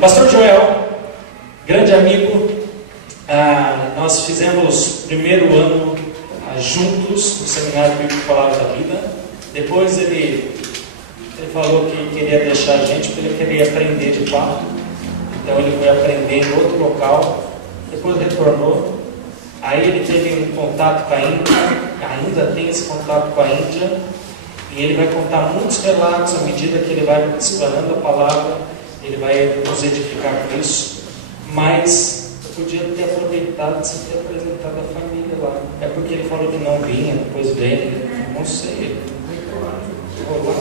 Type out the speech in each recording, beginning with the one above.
Pastor Joel, grande amigo, nós fizemos o primeiro ano juntos no Seminário Bíblico Palavra da Vida. Depois ele falou que queria deixar a gente porque ele queria aprender de fato. Então ele foi aprender em outro local, depois retornou. Aí ele teve um contato com a Índia, ainda tem esse contato com a Índia, e ele vai contar muitos relatos à medida que ele vai explanando a palavra. Ele vai nos edificar com isso, mas eu podia ter aproveitado sem ter apresentado a família lá. É porque ele falou que não vinha, depois veio, não sei, vou lá.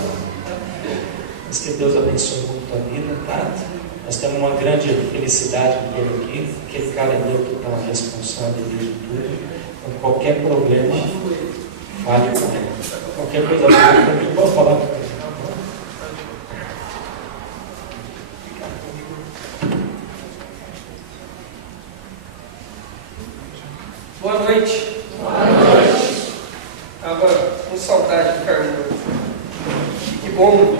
Mas que Deus abençoe muito a vida, tá? Nós temos uma grande felicidade de ter aqui, porque esse cara é meu que está responsável de tudo. Então, qualquer problema, fale com ele. Qualquer coisa, eu vou falar com ele. Boa noite. Boa noite. Estava com saudade do Carmona. Que bom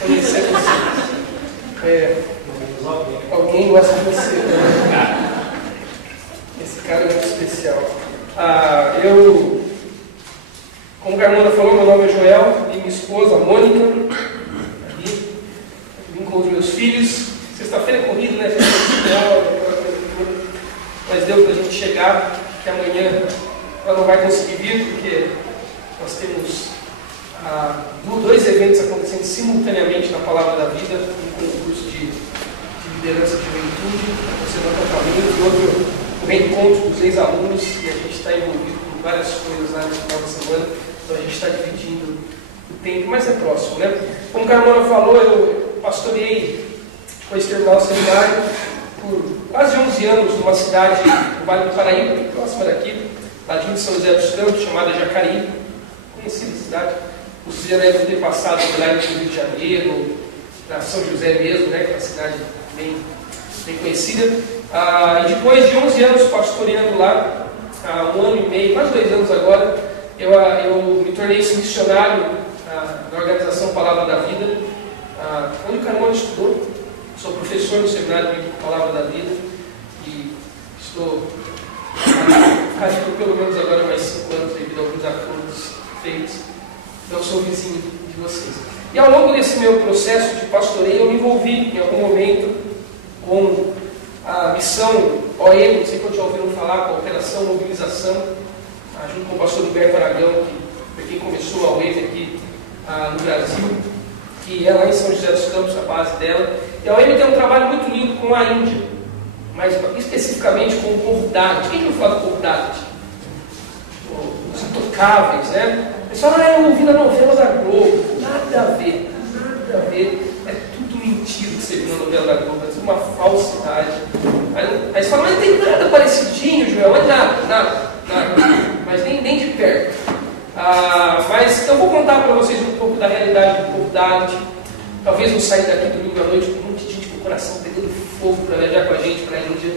conhecer você. Alguém gosta de você, né? Esse cara é muito especial. Como o Carmona falou, meu nome é Joel e minha esposa, Mônica. Aqui. Vim com os meus filhos. Sexta-feira é corrida, né? Mas deu para a gente chegar, que amanhã ela não vai conseguir vir, porque nós temos dois eventos acontecendo simultaneamente na Palavra da Vida, um concurso de liderança de juventude, acontecendo no acampamento, e outro um reencontro dos ex-alunos, e a gente está envolvido com várias coisas lá no final da semana, então a gente está dividindo o tempo, mas é próximo, né? Como o Carmona falou, eu pastoreei depois de terminar o seminário por quase 11 anos numa cidade do Vale do Paraíba, próxima daqui, ladinho de São José dos Campos, chamada Jacareí, conhecida cidade. Vocês já devem ter passado por lá no Rio de Janeiro, na São José mesmo, né, que é uma cidade bem conhecida. E depois de 11 anos pastoreando lá, um ano e meio, quase 2 anos agora, eu me tornei esse missionário da organização Palavra da Vida, onde o Carmona estudou. Sou professor no Seminário Bíblico Palavra da Vida e estou acho que pelo menos agora mais 5 anos devido a alguns acordos feitos. Então sou vizinho de vocês. E ao longo desse meu processo de pastoreio eu me envolvi em algum momento com a missão OM, não sei quando já ouviram falar, com a Operação Mobilização, junto com o pastor Humberto Aragão, que foi quem começou a OM aqui no Brasil, que é lá em São José dos Campos, a base dela. E a OM tem um trabalho muito lindo com a Índia, mas especificamente com o povo Dalit. Quem não fala do povo Dalit? Os intocáveis, né? O pessoal, eu ouvi na novela da Globo. Nada a ver, nada a ver. É tudo mentira que você viu na novela da Globo, é tudo uma falsidade. Aí você fala, mas não tem nada parecidinho, Joel, mas nada. Mas nem de perto. Mas eu vou contar para vocês um pouco da realidade do povo Dalit. Talvez eu saia daqui domingo à noite com um monte de gente com o coração pegando fogo para viajar com a gente para a Índia.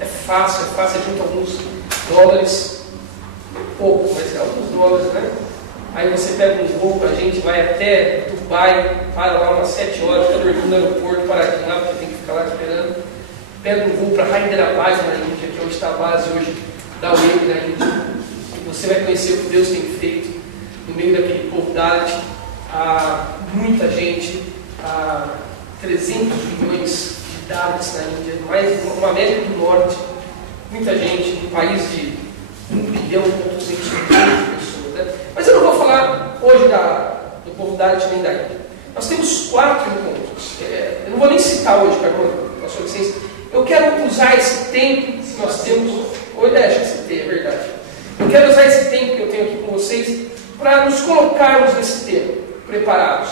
É fácil, junto alguns dólares, pouco, mas alguns dólares, né? Aí você pega um voo, a gente vai até Dubai, para lá umas 7 horas, fica dormindo no aeroporto, paradinho lá, porque tem que ficar lá esperando. Pega um voo para Hyderabad, na Índia, que é onde está a base hoje da UEM na Índia. E você vai conhecer o que Deus tem feito no meio daquele povo Dalit. Muita gente, 300 milhões de Dalits na Índia, mais uma América do Norte, muita gente, um país de 1 bilhão e 200 milhões de pessoas. Né? Mas eu não vou falar hoje do povo Dalit nem da Índia. Nós temos 4 encontros. Eu não vou nem citar hoje, Carmona, com a sua licença. Eu quero usar esse tempo que nós temos. Oi, deixa eu citar, é verdade. Eu quero usar esse tempo que eu tenho aqui com vocês para nos colocarmos nesse tempo, preparados.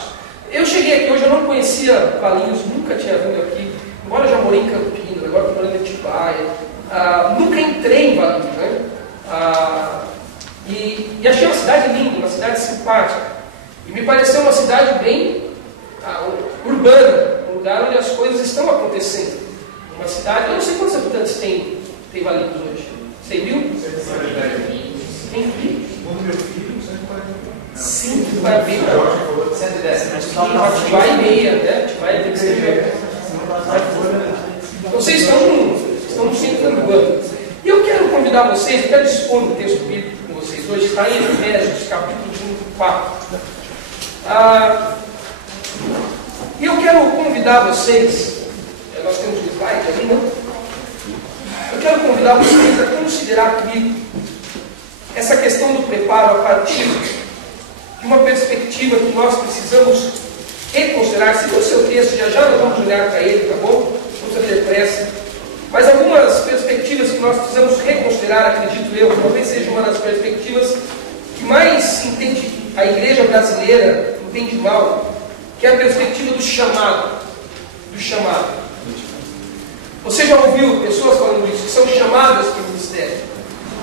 Eu cheguei aqui hoje, eu não conhecia Valinhos, nunca tinha vindo aqui, embora eu já morei em Campinas, agora estou morando em Atibaia, nunca entrei em Valinhos, né? E achei uma cidade linda, uma cidade simpática, e me pareceu uma cidade bem urbana, um lugar onde as coisas estão acontecendo, uma cidade. Eu não sei quantos habitantes tem Valinhos hoje. 100 mil? 140 mil. 110. Atibaia e meia, né? Atibaia tem que ser. Vocês estão no centro urbano. E eu quero convidar vocês, eu quero dispor um texto bíblico com vocês hoje, está em Efésios, capítulo 4. E eu quero convidar vocês, nós temos um slide ali, não? Eu quero convidar vocês a considerar comigo essa questão do preparo a partir de uma perspectiva que nós precisamos reconsiderar. Se o seu texto, já nós vamos olhar para ele, tá bom? Não precisa ter pressa. Mas algumas perspectivas que nós precisamos reconsiderar, acredito eu, talvez seja uma das perspectivas que mais entende a igreja brasileira, entende mal, que é a perspectiva do chamado. Do chamado. Você já ouviu pessoas falando isso, que são chamadas para o ministério?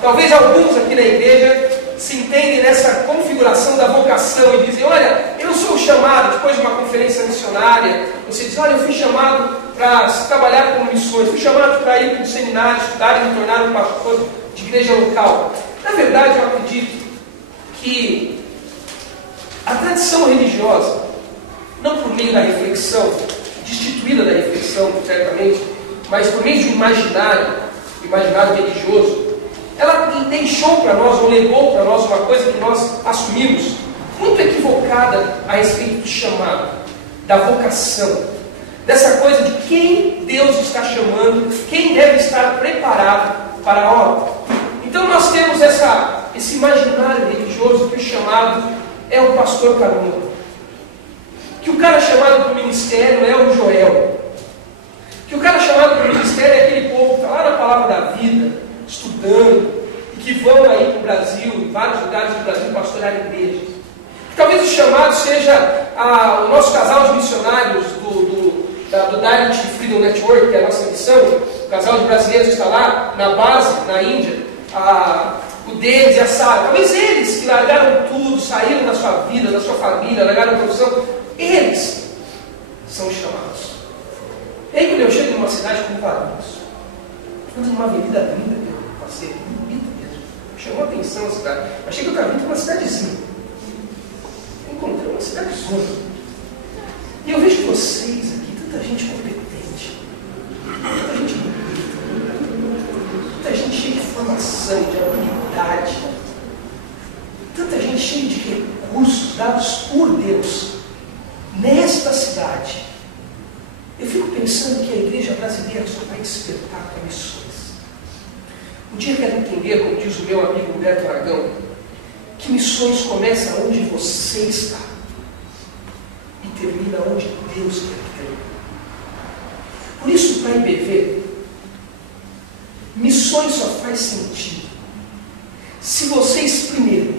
Talvez alguns aqui na igreja se entendem nessa configuração da vocação e dizem: olha, eu sou chamado, depois de uma conferência missionária, você diz: olha, eu fui chamado para trabalhar com missões, fui chamado para ir para um seminário, estudar e me tornar um pastor de igreja local. Na verdade, eu acredito que a tradição religiosa, não por meio da reflexão, destituída da reflexão, certamente, mas por meio de um imaginário religioso, ela deixou para nós, ou legou para nós uma coisa que nós assumimos, muito equivocada a respeito do chamado, da vocação, dessa coisa de quem Deus está chamando, quem deve estar preparado para a obra. Então nós temos esse imaginário religioso que o chamado é o pastor Carmona, que o cara chamado para o ministério é o Joel, que o cara chamado para o ministério é aquele povo que está lá na palavra da vida, estudando, e que vão aí para o Brasil, em vários lugares do Brasil, pastorear igrejas. Talvez o chamado seja o nosso casal de missionários do Dalit Freedom Network, que é a nossa missão, o casal de brasileiros que está lá na base, na Índia, o deles e a Sara. Talvez eles que largaram tudo, saíram da sua vida, da sua família, largaram a profissão, eles são chamados. E aí quando eu chego numa cidade como Valinhos, estamos numa avenida linda que eu passei, bonita mesmo, chamou a atenção a cidade. Achei que eu estava vindo para uma cidadezinha. Encontrei uma cidade zona. E eu vejo vocês aqui, tanta gente competente, tanta gente bonita, tanta gente cheia de formação, de habilidade, tanta gente cheia de recursos dados por Deus nesta cidade. Eu fico pensando que a igreja brasileira só vai despertar para missões. Um dia eu quero entender, como diz o meu amigo Humberto Aragão, que missões começam onde você está e termina onde Deus quer ter. Por isso, para a IBV, missões só faz sentido se vocês primeiro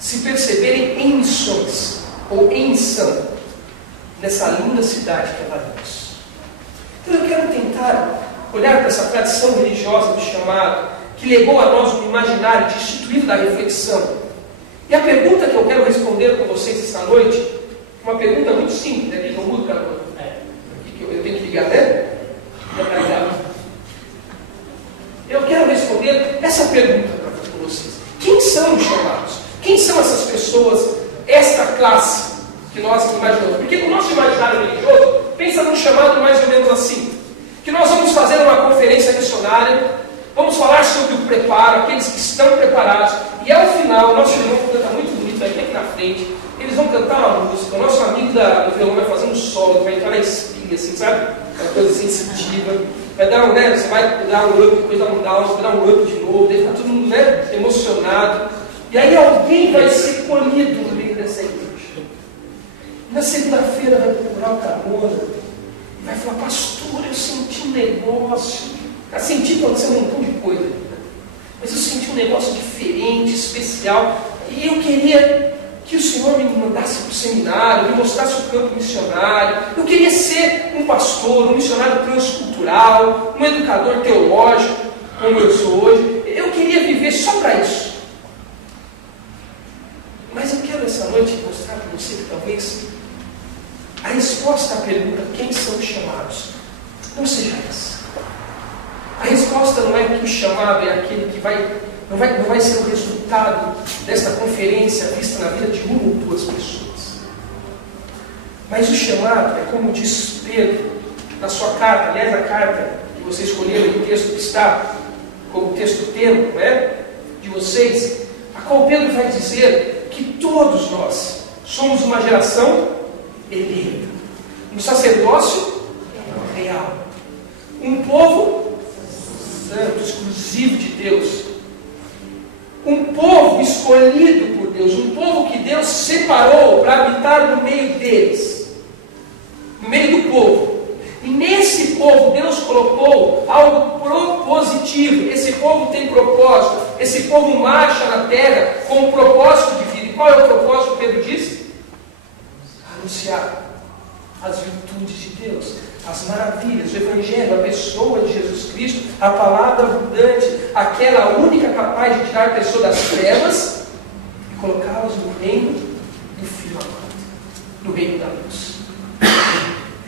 se perceberem em missões ou em missão nessa linda cidade que é Valinhos. Então eu quero tentar olhar para essa tradição religiosa do chamado, que legou a nós um imaginário destituído da reflexão. E a pergunta que eu quero responder com vocês esta noite, uma pergunta muito simples, né? Não muda, eu tenho que ligar, né? Eu quero responder essa pergunta para vocês. Quem são os chamados? Quem são essas pessoas, esta classe que nós imaginamos? Porque o nosso imaginário religioso pensa num chamado mais ou menos assim, que nós vamos fazer uma conferência missionária, vamos falar sobre o preparo, aqueles que estão preparados, e ao final, o nosso irmão canta muito bonito, vai vir aqui na frente, eles vão cantar uma música, o nosso amigo do violão vai fazer um solo, vai entrar na espinha, assim, sabe? Uma coisa sensitiva, vai dar você vai dar um up, depois dar um down, vai dar um up de novo, daí fica todo mundo, emocionado, e aí alguém vai ser colhido no meio dessa igreja. Na segunda-feira vai procurar o Carmona e vai falar: pastor, eu senti um negócio. Eu senti que aconteceu um montão de coisa, mas eu senti um negócio diferente, especial, e eu queria que o Senhor me mandasse para o seminário, me mostrasse o campo missionário. Eu queria ser um pastor, um missionário transcultural, um educador teológico, como eu sou hoje. Eu queria viver só para isso. Mas eu quero essa noite mostrar para você que talvez a resposta à pergunta: quem são os chamados? Não seja essa. resposta não é que o chamado é aquele que não vai ser o resultado desta conferência vista na vida de uma ou duas pessoas. Mas o chamado é como diz Pedro na sua carta, aliás, a carta que você escolheu, o texto que está como texto tema, de vocês, a qual Pedro vai dizer que todos nós somos uma geração eleita, um sacerdócio real, um povo santo, exclusivo de Deus, um povo escolhido por Deus, um povo que Deus separou para habitar no meio deles, no meio do povo. E nesse povo Deus colocou algo propositivo. Esse povo tem propósito, esse povo marcha na terra com um propósito de vida. E qual é o propósito, Pedro diz? Anunciar as virtudes de Deus, as maravilhas, o Evangelho, a pessoa de Jesus Cristo, a palavra abundante, aquela única capaz de tirar a pessoa das trevas e colocá-las no reino do Filho amado, no reino da luz.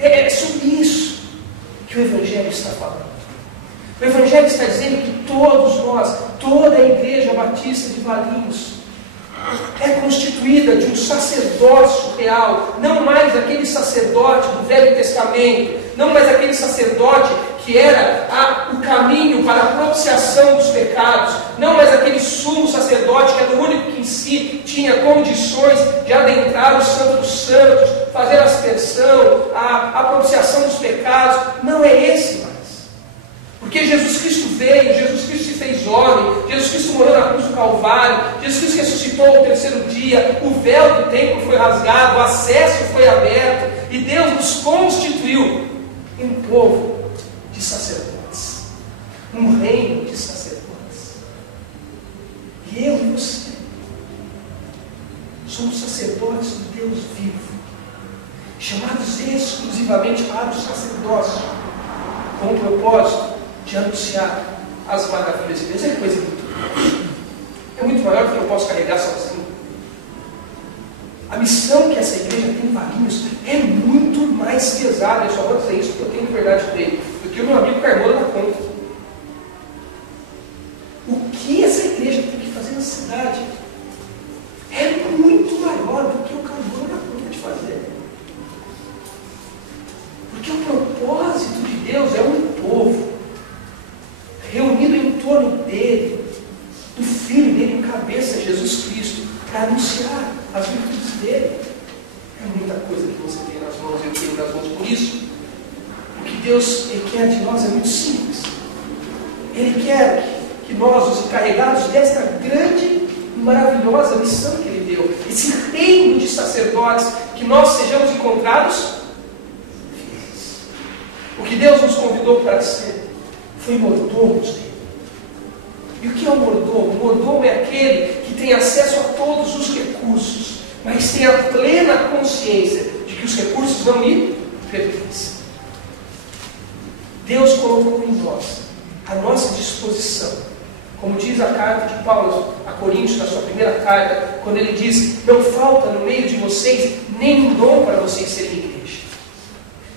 É sobre isso que o Evangelho está falando. O Evangelho está dizendo que todos nós, toda a Igreja Batista de Valinhos, é constituída de um sacerdócio real, não mais aquele sacerdote do Velho Testamento, não mais aquele sacerdote que era o caminho para a propiciação dos pecados, não mais aquele sumo sacerdote que era o único que em si tinha condições de adentrar o Santo dos Santos, fazer a aspersão, a propiciação dos pecados. Não é esse mais. Porque Jesus Cristo veio, Jesus Cristo se fez homem, Jesus Cristo morreu na cruz do Calvário, Jesus Cristo ressuscitou ao terceiro dia, o véu do templo foi rasgado, o acesso foi aberto, e Deus nos constituiu um povo de sacerdotes, um reino de sacerdotes. E eu e você somos sacerdotes do Deus vivo, chamados exclusivamente para o sacerdócio, com o propósito de anunciar as maravilhas de Deus. É coisa muito maior do que eu posso carregar sozinho. A missão que essa igreja tem em Valinhos é muito mais pesada. Eu só vou dizer isso porque eu tenho liberdade dele, do que o meu amigo Carmona dá conta. O que essa igreja tem que fazer na cidade é muito maior do que o Carmona dá conta de fazer. Porque o propósito de Deus é um povo reunido em torno dele, do Filho dele, o cabeça, Jesus Cristo, para anunciar as virtudes dele. É muita coisa que você tem nas mãos, eu tenho nas mãos. Por isso, o que Deus quer de nós é muito simples. Ele quer que nós, os encarregados desta grande e maravilhosa missão que Ele deu, esse reino de sacerdotes, que nós sejamos encontrados fiéis. O que Deus nos convidou para ser foi mordomos dele. E o que é o mordomo? O mordomo é aquele que tem acesso a todos os recursos, mas tem a plena consciência de que os recursos não lhe pertencem. Deus colocou em nós, à nossa disposição, como diz a carta de Paulo a Coríntios, na sua primeira carta, quando ele diz: não falta no meio de vocês nenhum dom para vocês serem igreja.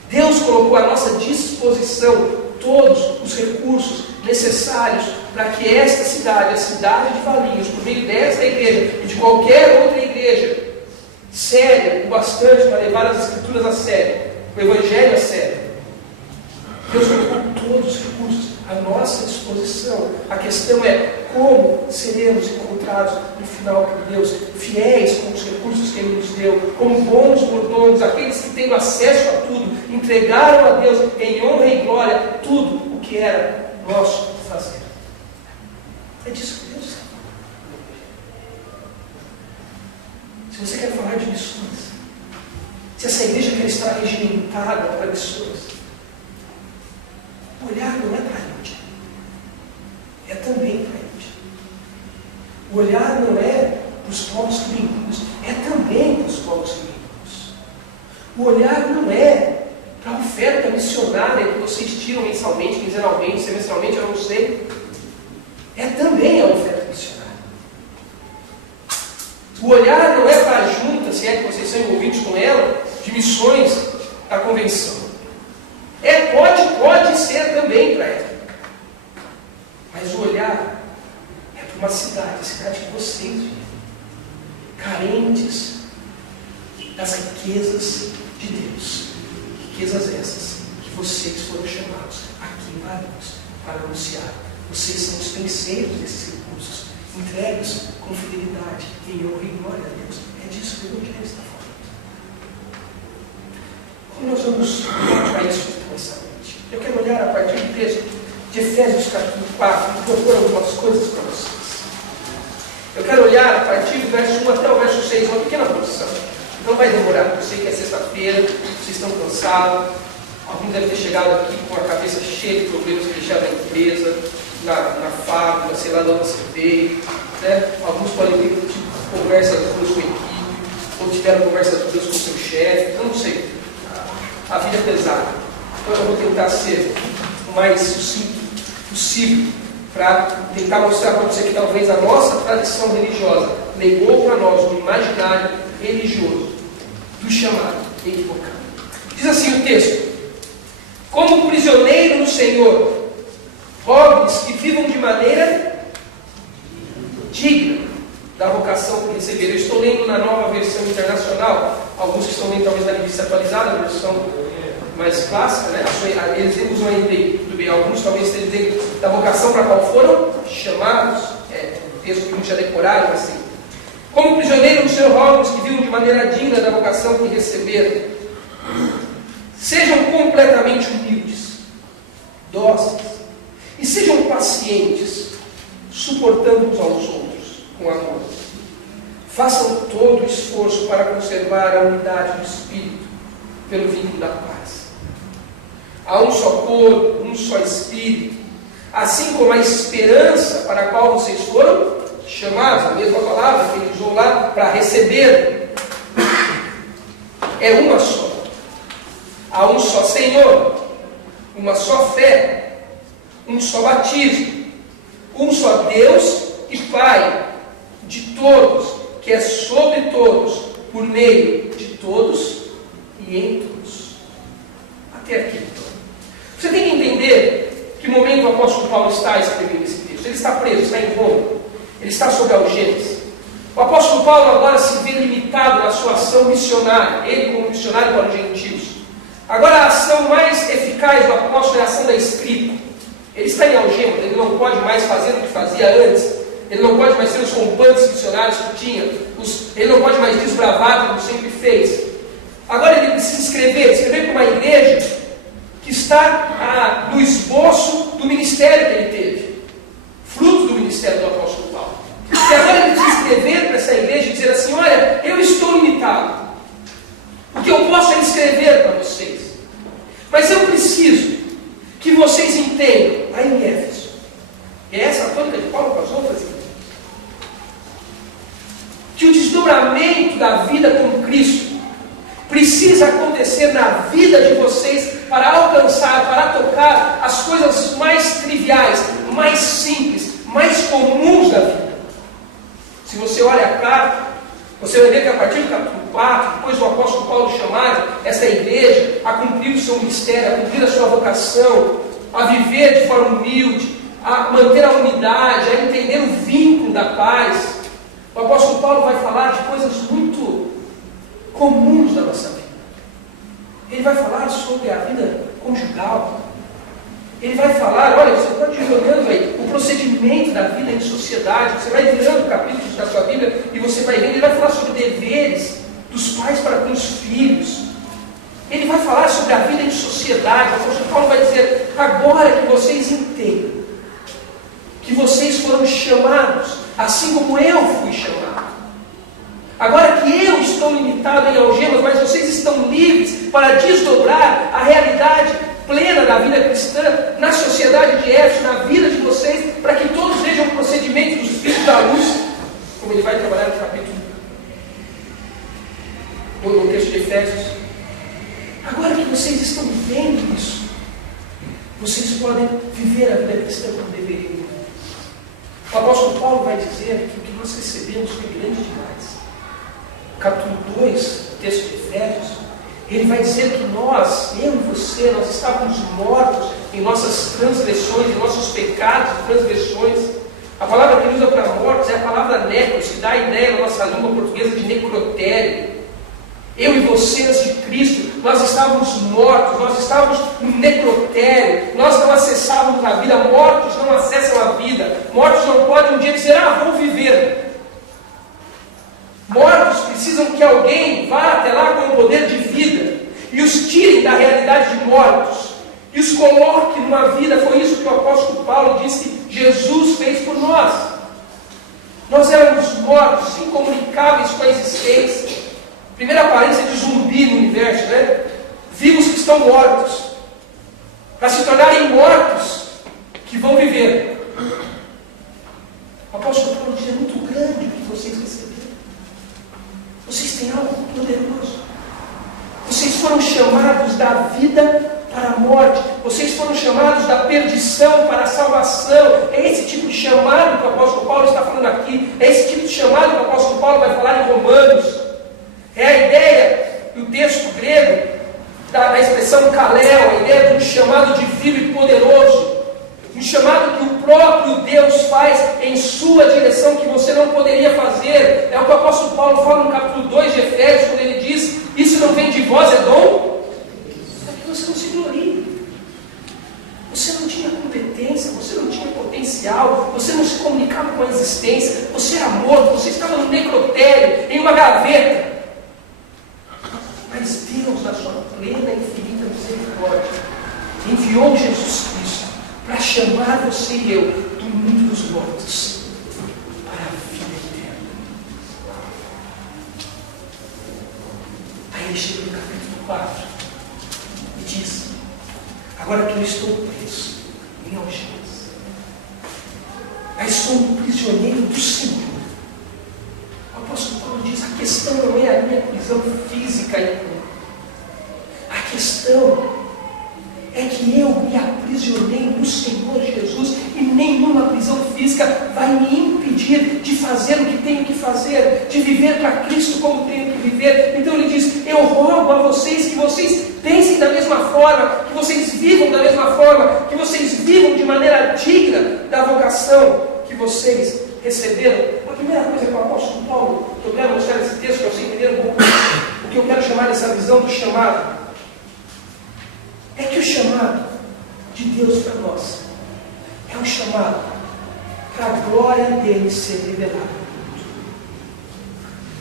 Deus colocou à nossa disposição todos os recursos necessários para que esta cidade, a cidade de Valinhos, por meio desta igreja e de qualquer outra igreja séria o bastante para levar as Escrituras a sério, o Evangelho a sério, Deus colocou todos os recursos à nossa disposição. A questão é como seremos encontrados no final por Deus, fiéis com os recursos que Ele nos deu, como bons mordomos, aqueles que tendo acesso a tudo, entregaram a Deus em honra e glória tudo o que era nosso fazer. É disso que Deus está falando. Se você quer falar de missões, se essa igreja quer estar regimentada para missões, o olhar não é para a gente, é também para a gente. O olhar não é para os povos gringos, é também para os povos gringos. O olhar não é para a oferta missionária que vocês tiram mensalmente, quinzenalmente, semestralmente, eu não sei. É também a oferta missionária. O olhar não é para a junta, se é que vocês são envolvidos com ela, de missões da convenção. Pode ser também para ela. cidade, a cidade que vocês vivem, carentes das riquezas de Deus. Riquezas essas que vocês foram chamados aqui em Barões para anunciar. Vocês são os penseiros desses recursos, entregues com fidelidade, em honra e glória a Deus. É disso que o Evangelho está falando. Como nós vamos olhar para isso nessa noite? Eu quero olhar a partir do texto de Efésios capítulo 4 e propor algumas coisas para vocês. Eu quero olhar a partir do verso 1 até o verso 6, uma pequena porção. Não vai demorar, eu sei que é sexta-feira, vocês estão cansados. Alguns devem ter chegado aqui com a cabeça cheia de problemas que deixaram na empresa, na fábrica, sei lá de onde você veio. Né? Alguns podem ter tido conversas duras com a equipe, ou tiveram conversas duras com o seu chefe, eu não sei. A vida é pesada. Então eu vou tentar ser o mais sucinto possível para tentar mostrar para você que talvez a nossa tradição religiosa legou para nós um imaginário religioso do chamado equivocado. Diz assim o texto: como prisioneiro no Senhor, rogo-lhes que vivam de maneira digna da vocação que receberam. Eu estou lendo na Nova Versão Internacional, alguns que estão lendo talvez na revista atualizada, a versão mais clássica, né? Eles usam a NVI, tudo bem. Alguns talvez estejam dizendo da vocação para a qual foram chamados, texto que muitos já decoraram assim. Como prisioneiro no Senhor, rogo-lhes que vivam de maneira digna da vocação que receberam. Sejam completamente humildes, dóceis, e sejam pacientes, suportando uns aos outros com amor. Façam todo o esforço para conservar a unidade do Espírito pelo vínculo da paz. Há um só corpo, um só Espírito, assim como a esperança para a qual vocês foram chamados, a mesma palavra que ele usou lá para receber, é uma só. Há um só Senhor, uma só fé, um só batismo, um só Deus e Pai de todos, que é sobre todos, por meio de todos e em todos. Até aqui. Você tem que entender que momento o apóstolo Paulo está escrevendo esse texto. Ele está preso, está em Roma, ele está sob algemas. O apóstolo Paulo agora se vê limitado na sua ação missionária, ele como missionário para os gentios. Agora a ação mais eficaz do apóstolo é a ação da escrita. Ele está em algemas, ele não pode mais fazer o que fazia antes. Ele não pode mais ter os rompantes missionários que tinha. Ele não pode mais desbravar como sempre fez. Agora ele precisa escrever para uma igreja que está no esboço do ministério que ele teve. Fruto do ministério do apóstolo Paulo. E agora ele precisa escrever para essa igreja e dizer assim: olha, eu estou limitado. O que eu posso é escrever para vocês. Mas eu preciso que vocês entendam, lá em Éfeso, e é essa a tônica de Paulo para as outras igrejas, que o desdobramento da vida com Cristo precisa acontecer na vida de vocês para alcançar, para tocar as coisas mais triviais, mais simples, mais comuns da vida. Se você olha a carta, você vai ver que a partir do capítulo 4, depois do apóstolo Paulo chamar essa igreja a cumprir o seu ministério, a cumprir a sua vocação, a viver de forma humilde, a manter a unidade, a entender o vínculo da paz. O apóstolo Paulo vai falar de coisas muito comuns da nossa vida. Ele vai falar sobre a vida conjugal. Ele vai falar, olha, você pode ir olhando aí o procedimento da vida em sociedade. Você vai virando capítulos da sua Bíblia e você vai vendo. Ele vai falar sobre deveres dos pais para com os filhos. Ele vai falar sobre a vida em sociedade. O apóstolo Paulo vai dizer: agora que vocês entendem que vocês foram chamados, assim como eu fui chamado. Agora que eu estou limitado em algemas, mas vocês estão livres para desdobrar a realidade plena da vida cristã na sociedade de Éfeso, na vida de vocês, para que todos vejam o procedimento dos filhos da luz, como ele vai trabalhar no capítulo, no texto de Efésios. Agora que vocês estão vendo isso, vocês podem viver a vida cristã como deveriam. O apóstolo Paulo vai dizer que o que nós recebemos foi grande demais. Capítulo 2, texto de Efésios, ele vai dizer que nós, eu e você, nós estávamos mortos em nossas transgressões, em nossos pecados e transgressões. A palavra que ele usa para mortos é a palavra necros, que dá a ideia na nossa língua portuguesa de necrotério. Eu e você, antes de Cristo, nós estávamos mortos, nós estávamos no necrotério, nós não acessávamos a vida, mortos não acessam a vida, mortos não podem um dia dizer, vou viver. Mortos precisam que alguém vá até lá com o poder de vida e os tirem da realidade de mortos e os coloque numa vida. Foi isso que o apóstolo Paulo disse que Jesus fez por nós. Nós éramos mortos, incomunicáveis com a existência. Primeira aparência de zumbi no universo, né? Vivos que estão mortos, para se tornarem mortos que vão viver. O apóstolo Paulo diz: é muito grande o que vocês receberam. Vocês têm algo poderoso. Vocês foram chamados da vida para a morte. Vocês foram chamados da perdição para a salvação. É esse tipo de chamado que o apóstolo Paulo está falando aqui. É esse tipo de chamado que o apóstolo Paulo vai falar em Romanos. É a ideia do texto grego, da expressão kaleo, a ideia de um chamado divino e poderoso. Um chamado que o próprio Deus faz em sua direção, que você não poderia fazer. É o que o apóstolo Paulo fala no capítulo 2 de Efésios, quando ele diz: isso não vem de vós, é dom? É que você não se glorie. Você não tinha competência, você não tinha potencial, você não se comunicava com a existência, você era morto, você estava no necrotério, em uma gaveta. Mas Deus, na sua plena e infinita misericórdia, enviou Jesus Cristo para chamar você e eu do mundo dos mortos para a vida eterna. Aí ele chega no capítulo 4 e diz: agora que eu estou preso em algemas, mas sou um prisioneiro do Senhor. O apóstolo Paulo diz: a questão não é a minha prisão física e corpo. A questão é que eu me aprisionei no Senhor Jesus e nenhuma prisão física vai me impedir de fazer o que tenho que fazer, de viver para Cristo como tenho que viver. Então ele diz: eu rogo a vocês que vocês pensem da mesma forma, que vocês vivam da mesma forma, que vocês vivam de maneira digna da vocação que vocês receberam. A primeira coisa que o apóstolo Paulo, que eu quero mostrar nesse texto, para você entender um pouco o que eu quero chamar dessa visão do chamado, é que o chamado de Deus para nós é um chamado para a glória dele ser revelada no mundo.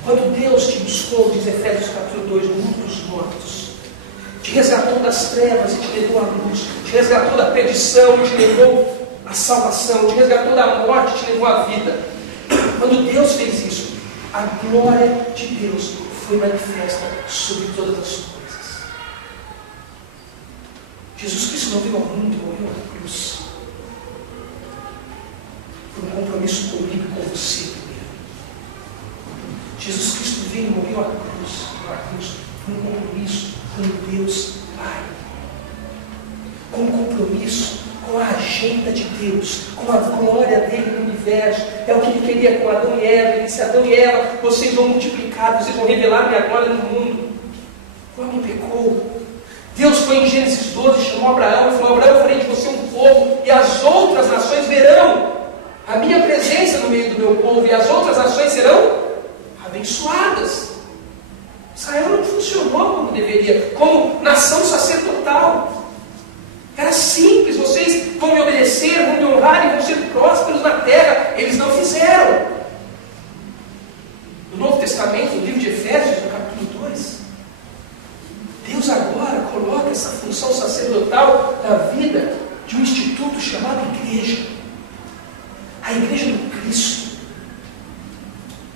Quando Deus te buscou, diz Efésios capítulo 2, no mundo dos mortos, te resgatou das trevas e te levou à luz, te resgatou da perdição e te levou à salvação, te resgatou da morte e te levou à vida. Quando Deus fez isso, a glória de Deus foi manifesta sobre todas as coisas. Jesus Cristo não veio ao mundo, morreu na cruz, por um compromisso comigo e com você primeiro. Jesus Cristo veio e morreu na cruz, por um compromisso com Deus Pai, com um compromisso com a agenda de Deus, com a glória dele no universo. É o que ele queria com Adão e Eva. Ele disse: Adão e Eva, vocês vão multiplicar, vocês vão revelar minha glória no mundo. O homem pecou. Deus foi em Gênesis 12, chamou Abraão e falou: Abraão, eu farei de você um povo, e as outras nações verão a minha presença no meio do meu povo, e as outras nações serão abençoadas. Israel não funcionou como deveria, como nação sacerdotal. Era simples: vocês vão me obedecer, vão me honrar e vão ser prósperos na terra. Eles não fizeram. No Novo Testamento, no livro de Efésios, no capítulo 2, Deus agora coloca essa função sacerdotal na vida de um instituto chamado igreja. A igreja do Cristo.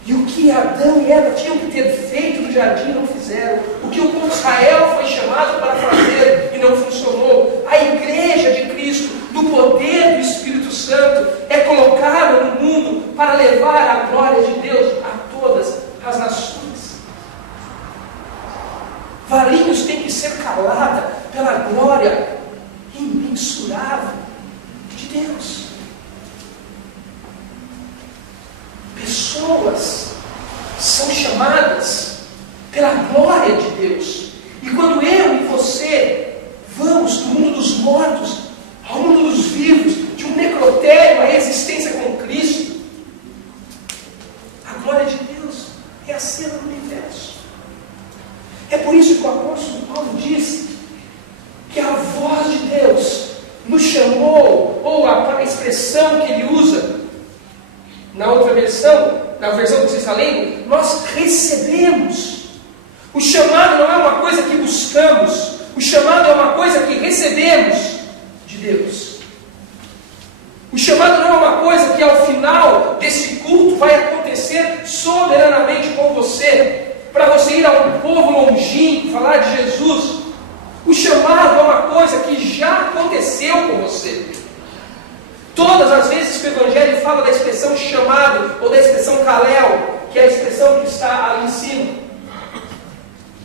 E o que Adão e Eva tinham que ter feito no jardim não fizeram. O que o povo de Israel foi chamado para fazer e não funcionou. A igreja de Cristo, no poder do Espírito Santo, é colocada no mundo para levar a glória de Deus a todas as nações. Varinhos tem que ser calada pela glória imensurável de Deus. Pessoas são chamadas pela glória de Deus. E quando eu e você vamos do mundo dos mortos ao mundo dos vivos, de um necrotério à existência com Cristo, expressão que ele usa na outra versão, na versão que você está lendo, nós recebemos. O chamado não é uma coisa que buscamos, o chamado é uma coisa que recebemos de Deus. O chamado não é uma coisa que ao final desse culto vai acontecer soberanamente com você, para você ir a um povo longínquo, falar de Jesus. O chamado é uma coisa que já aconteceu com você. Todas as vezes que o Evangelho fala da expressão chamado, ou da expressão kalel, que é a expressão que está ali em cima,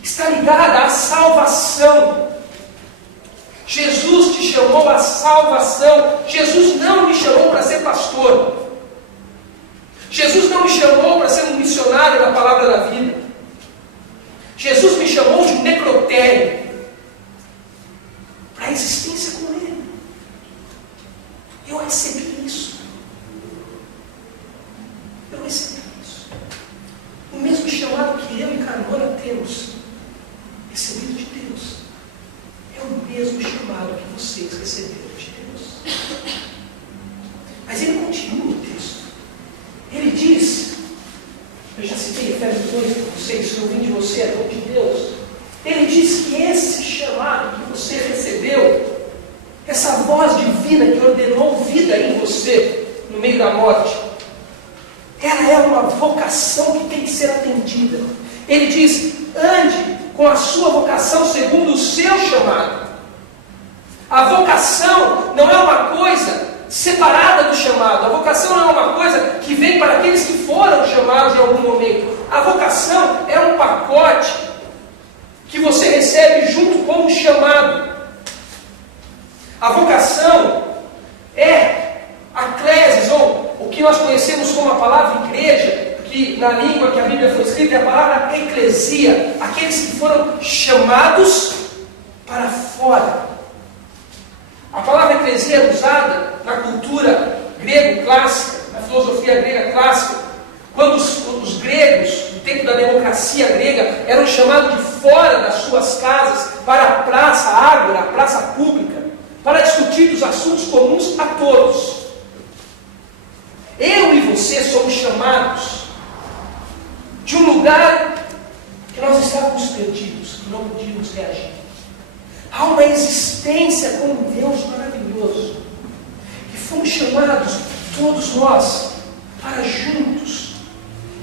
está ligada à salvação. Jesus te chamou à salvação. Jesus não me chamou para ser pastor. Jesus não me chamou para ser um missionário da palavra da vida. Jesus me chamou de um necrotério para a existência com Ele. Eu recebi isso. Eu recebi isso. O mesmo chamado que eu e Carmona temos recebido de Deus é o mesmo chamado que vocês receberam de Deus. Mas ele continua o texto. Ele diz, eu já citei Efésios 2 para vocês, se eu vim de você é dom de Deus. Ele diz que esse chamado que você recebeu, essa voz divina que ordenou vida em você no meio da morte, ela é uma vocação que tem que ser atendida. Ele diz, ande com a sua vocação segundo o seu chamado. A vocação não é uma coisa separada do chamado. A vocação não é uma coisa que vem para aqueles que foram chamados em algum momento. A vocação é um pacote que você recebe junto com o chamado. A vocação é a clesis, ou o que nós conhecemos como a palavra igreja, que na língua que a Bíblia foi escrita é a palavra eclesia, aqueles que foram chamados para fora. A palavra eclesia é usada na cultura grego-clássica, na filosofia grega clássica, quando os gregos, no tempo da democracia grega, eram chamados de fora das suas casas para a praça, a ágora, a praça pública, para discutir os assuntos comuns a todos. Eu e você somos chamados de um lugar que nós estávamos perdidos, que não podíamos reagir. Há uma existência com um Deus maravilhoso, que fomos chamados, todos nós, para juntos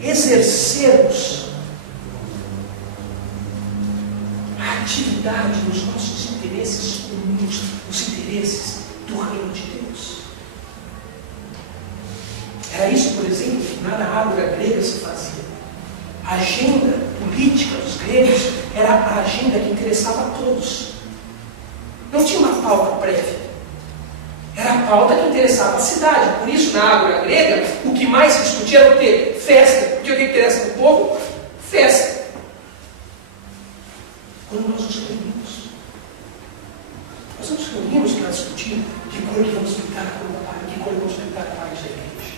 exercermos a atividade nos nossos interesses comuns, os interesses do reino de Deus. Era isso, por exemplo, que na ágora grega se fazia. A agenda política dos gregos era a agenda que interessava a todos. Não tinha uma pauta prévia. Era a pauta que interessava a cidade. Por isso, na ágora grega, o que mais se discutia era o quê? Festa. Porque o que interessa para o povo? Festa. Quando nós nos reunimos, para discutir que cor que vamos pintar a parede da igreja.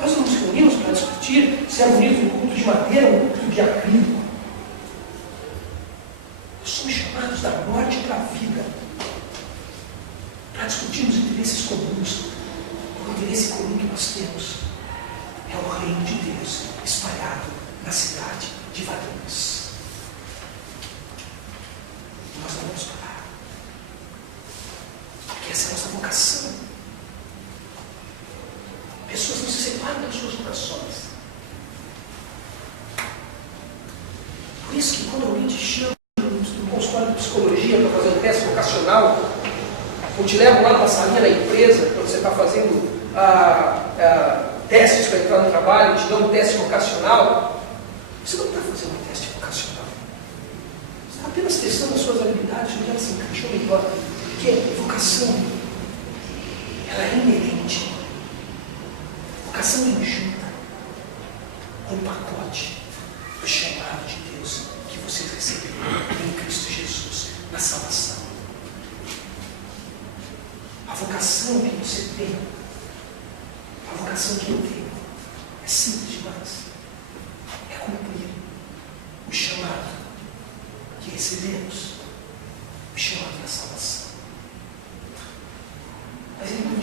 Nós não nos reunimos para discutir se é bonito um culto de madeira ou um culto de acrílico. Nós somos chamados da morte para a vida, para discutir os interesses comuns. O interesse comum que nós temos é o reino de Deus espalhado na cidade de Valinhos. Nós não vamos parar, porque essa é a nossa vocação. Pessoas não se separam das suas vocações. Por isso que quando alguém te chama no consultório de psicologia para fazer um teste vocacional, ou te levam lá numa salinha da empresa, quando você está fazendo testes para entrar no trabalho, te dão um teste vocacional, você não está fazendo um teste vocacional. Você está apenas testando as suas habilidades, onde elas se encaixam melhor. Porque vocação, ela é inerente. Vocação enxuta um pacote do chamado de Deus que vocês receberam em Cristo Jesus, na salvação. A vocação que você tem, a vocação que eu tenho, é simples demais. É cumprir o chamado que recebemos, o chamado da salvação. Mas ele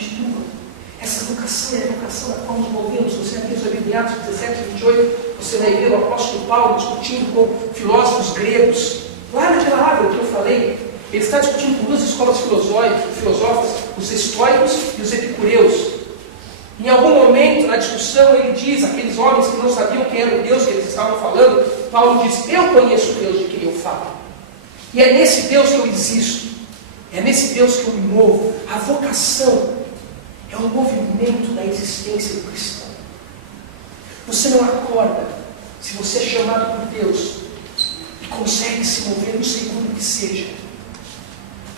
vocação é a vocação a qual nos movemos. Você aqui sua Bíblia, em Atos 17, 28, você vai ver o apóstolo Paulo discutindo com filósofos gregos. Lá naquela árvore que eu falei, ele está discutindo com duas escolas filosóficas, os estoicos e os epicureus. Em algum momento na discussão ele diz, aqueles homens que não sabiam quem era o Deus que eles estavam falando, Paulo diz, eu conheço o Deus de quem eu falo. E é nesse Deus que eu existo. É nesse Deus que eu me movo. A vocação é o movimento da existência do cristão. Você não acorda se você é chamado por Deus e consegue se mover no segundo que seja,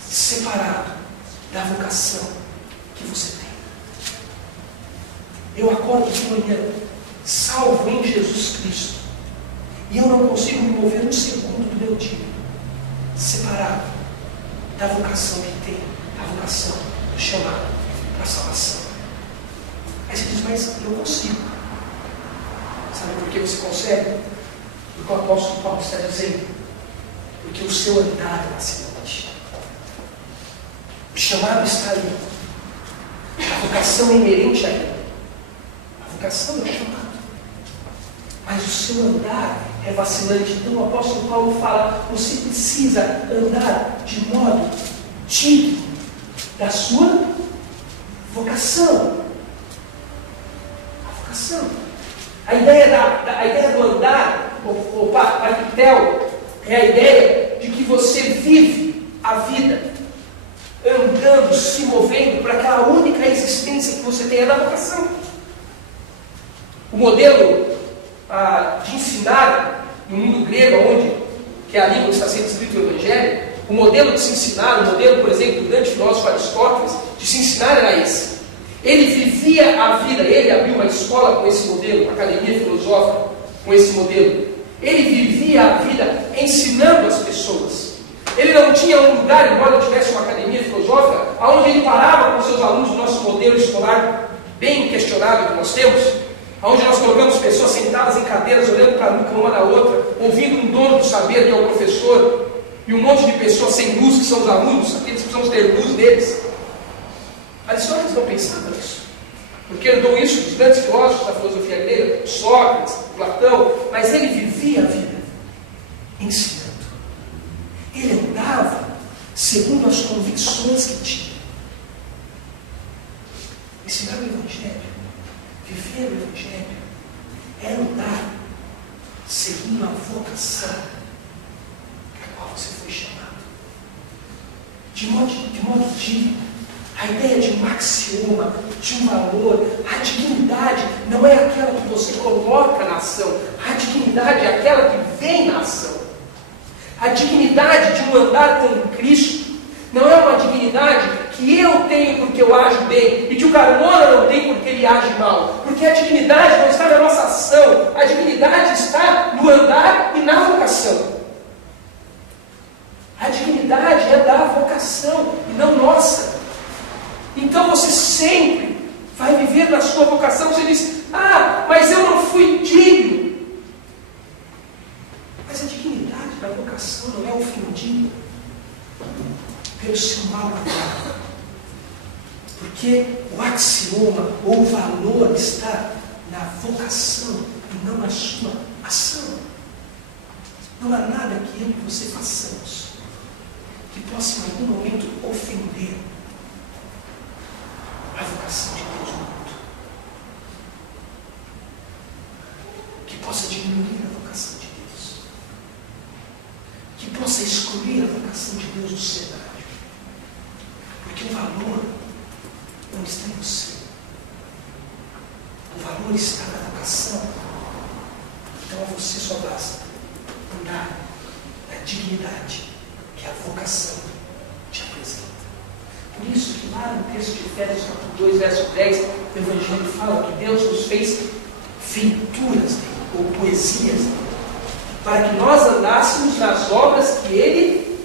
separado da vocação que você tem. Eu acordo de manhã, salvo em Jesus Cristo, e eu não consigo me mover um segundo do meu dia, separado da vocação que tem, da vocação do chamado para a salvação. Aí você diz, mas eu consigo. Sabe por que você consegue? Porque o apóstolo Paulo está dizendo, porque o seu andar é vacilante. O chamado está ali. A vocação é inerente a ele. A vocação é o chamado. Mas o seu andar é vacilante. Então o apóstolo Paulo fala, você precisa andar de modo digno da sua vocação. A vocação. A ideia do andar, o parquitel, é a ideia de que você vive a vida andando, se movendo para aquela única existência que você tem, é da vocação. O modelo de ensinar no mundo grego, que é a língua que está sendo escrito no Evangelho, o modelo de se ensinar, o modelo, por exemplo, do grande filósofo Aristóteles, de se ensinar era esse. Ele vivia a vida, ele abriu uma escola com esse modelo, uma academia filosófica com esse modelo. Ele vivia a vida ensinando as pessoas. Ele não tinha um lugar, embora tivesse uma academia filosófica, onde ele parava com seus alunos, o nosso modelo escolar bem questionável que nós temos, onde nós colocamos pessoas sentadas em cadeiras, olhando para a nuca uma da outra, ouvindo um dono do saber, que é o professor, e um monte de pessoas sem luz, que são os alunos, aqueles que precisamos ter luz neles. Aristóteles não pensava nisso, porque herdou isso dos grandes filósofos da filosofia grega, Sócrates, Platão, mas ele vivia a vida ensinando. Ele andava segundo as convicções que tinha. Ensinar o Evangelho, viver o Evangelho, é andar segundo a vocação para a qual você foi chamado. De modo digno. A ideia de um axioma, de um valor, a dignidade não é aquela que você coloca na ação, a dignidade é aquela que vem na ação. A dignidade de um andar com Cristo não é uma dignidade que eu tenho porque eu ajo bem e que o Carmona não tem porque ele age mal, porque a dignidade não está na nossa ação, a dignidade está no andar e na vocação. A dignidade é da vocação e não nossa. Então você sempre vai viver na sua vocação. Você diz, mas eu não fui digno. Mas a dignidade da vocação não é ofendida pelo seu mal andar. Porque o axioma ou o valor está na vocação e não na sua ação. Não há nada que eu e você façamos que possa em algum momento ofender a vocação de Deus no mundo, que possa diminuir a vocação de Deus, que possa excluir a vocação de Deus do cenário, porque o valor não está em você, o valor está na vocação. Então a você só basta andar na dignidade que a vocação te apresenta. Por isso que lá no texto de Efésios capítulo 2, verso 10, o Evangelho fala que Deus nos fez feituras dele, ou poesias dele, para que nós andássemos nas obras que Ele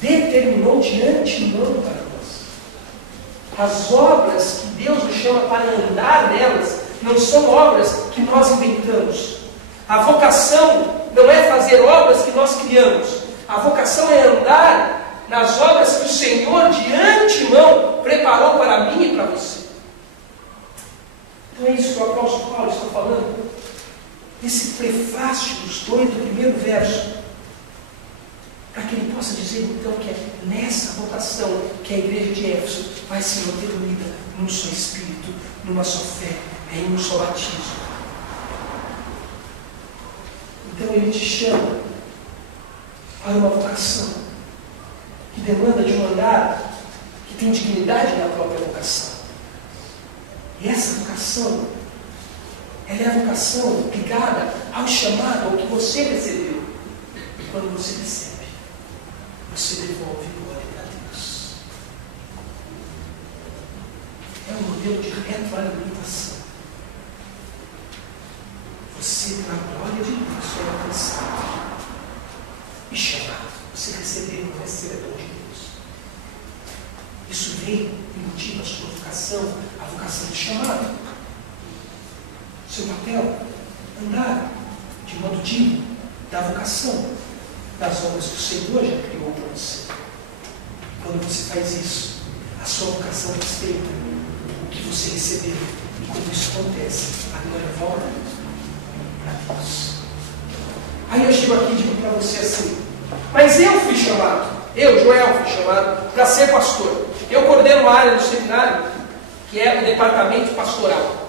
determinou de antemão para nós. As obras que Deus nos chama para andar nelas não são obras que nós inventamos. A vocação não é fazer obras que nós criamos. A vocação é andar nas obras que o Senhor de antemão preparou para mim e para você. isso que o apóstolo Paulo está falando? Esse prefácio dos dois do primeiro verso, para que ele possa dizer então que é nessa vocação que a igreja de Éfeso vai se manter unida num só espírito, numa só fé, em um só batismo. Então ele te chama para uma vocação que demanda de um andar que tem dignidade na própria vocação. E essa vocação, ela é a vocação ligada ao chamado, ao que você recebeu. E quando você recebe, você devolve glória a Deus. É um modelo de retroalimentação. Você, pela glória de Deus, foi alcançado e chamado. Você recebeu um recebedor de Deus. Isso vem e motiva a sua vocação, a vocação de chamado. Seu papel, andar de modo digno da vocação, das obras que o Senhor já criou para você. Quando você faz isso, a sua vocação respeita o que você recebeu. E quando isso acontece, a glória volta para Deus. Aí eu chego aqui e digo para você assim: mas eu fui chamado, eu, Joel, fui chamado para ser pastor. Eu coordeno uma área do seminário que é o departamento pastoral.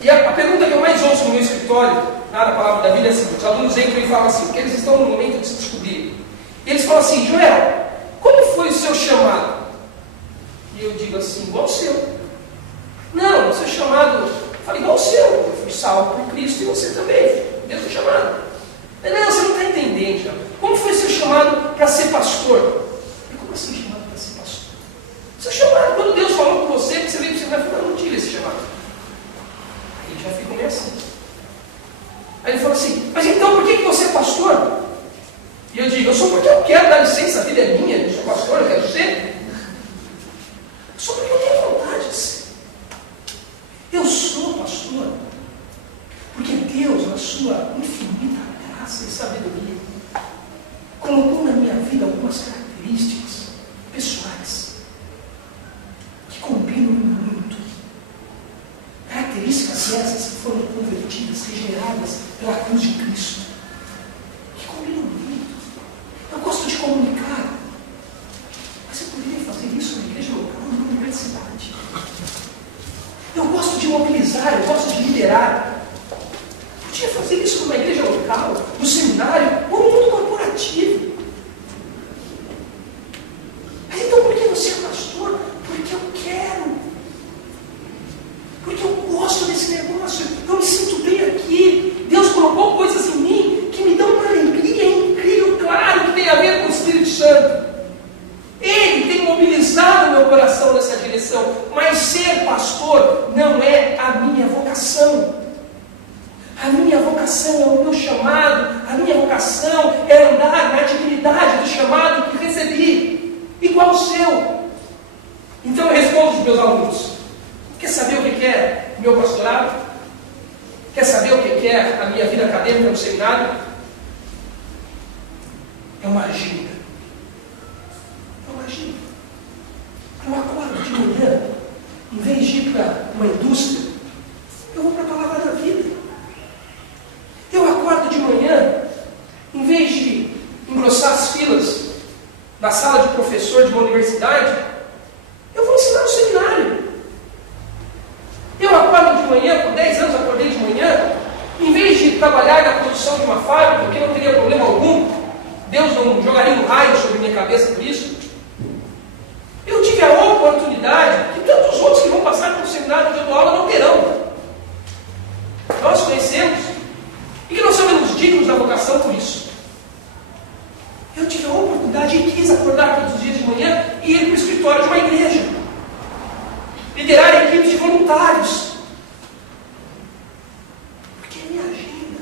E a pergunta que eu mais ouço no meu escritório, na palavra da vida, é a seguinte: os alunos entram e falam assim, porque eles estão no momento de se descobrir. E eles falam assim: Joel, como foi o seu chamado? E eu digo assim: igual o seu. Não, o seu chamado, eu falei, igual o seu. Eu fui salvo por Cristo e você também. Deus foi chamado. Não, você não está entendendo, já. Como foi o seu chamado para ser pastor? E como assim chamado para ser pastor? Seu chamado, quando Deus falou com você, que você veio para você vai falar, não tive esse chamado. Aí ele já ficou meio assim. Aí ele falou assim: mas então por que você é pastor? E eu digo: eu sou porque eu quero dar licença, a vida é minha, eu sou pastor, eu quero ser. Só porque eu tenho vontade de ser. Eu sou pastor porque Deus, na sua infinita graça e sabedoria, colocou na minha vida algumas características pessoais que combinam muito. Características essas que foram convertidas, regeneradas pela cruz de Cristo, que combinam muito. Eu gosto de comunicar, mas eu poderia fazer isso na igreja local, na universidade. Eu gosto de mobilizar, eu gosto de liderar. Eu podia fazer isso numa igreja local, no seminário, ou no mundo corporativo. Mas então por que você é pastor? Porque eu quero. Porque eu gosto desse negócio. Eu me sinto bem aqui. Deus colocou coisas em mim que me dão uma alegria incrível, claro, que tem a ver com o Espírito Santo. Ele tem mobilizado o meu coração nessa direção. Mas ser pastor não é a minha vocação. A minha vocação é o meu chamado. A minha vocação é andar na dignidade do chamado que recebi, igual o seu. Então eu respondo aos meus alunos: quer saber o que é o meu pastorado? Quer saber o que é a minha vida acadêmica no seminário? É uma agenda. É uma agenda. Eu acordo de manhã, em vez de ir para uma indústria, eu vou para a palavra da vida. Eu acordo de manhã, em vez de engrossar as filas na sala de professor de uma universidade, eu vou ensinar no seminário. Eu acordo de manhã, por 10 anos acordei de manhã, em vez de trabalhar na produção de uma fábrica, porque não teria problema algum, Deus não jogaria um raio sobre minha cabeça por isso, eu tive a oportunidade que tantos outros que vão passar pelo seminário onde eu dou aula não terão. Nós conhecemos e que nós somos dignos da vocação por isso. Eu tive a oportunidade e quis acordar todos os dias de manhã e ir para o escritório de uma igreja, liderar equipes de voluntários, porque é minha agenda.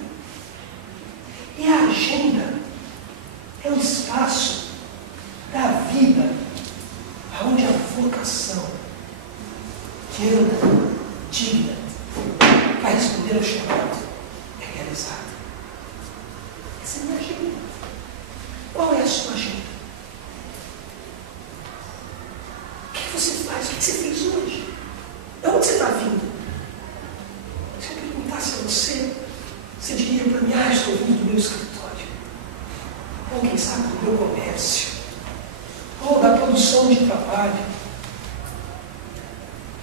E a agenda é o espaço da vida onde a vocação que anda digna para responder ao chamado é realizada. Essa é a minha agenda. Qual é a sua agenda? O que você faz? O que você fez hoje? De onde você está vindo? função de trabalho,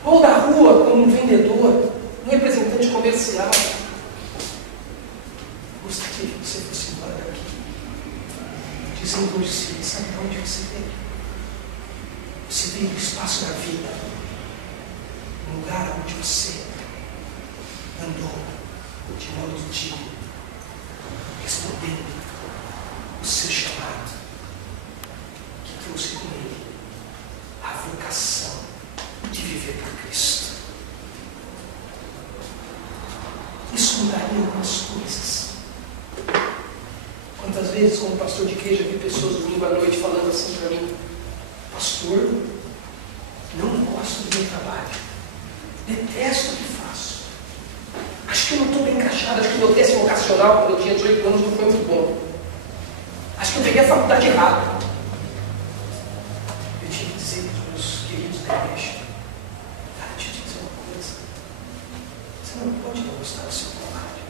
ou da rua como um vendedor, um representante comercial. Gostaria que você fosse embora daqui, dizendo hoje sim, sabe de onde você veio? Você veio do espaço da vida, um lugar onde você andou de modo digno, respondendo o seu chamado, que trouxe com ele a vocação de viver para Cristo. Isso mudaria algumas coisas. Quantas vezes, como pastor de igreja, vi pessoas domingo à noite falando assim para mim: pastor, não gosto do meu trabalho, detesto o que faço, acho que eu não estou bem encaixado, acho que o meu teste vocacional, quando eu tinha 18 anos, não foi muito bom, acho que eu peguei a faculdade errada. Eu tinha que dizer para os meus queridos da igreja: cara, deixa eu te dizer uma coisa, você não pode não gostar do seu trabalho.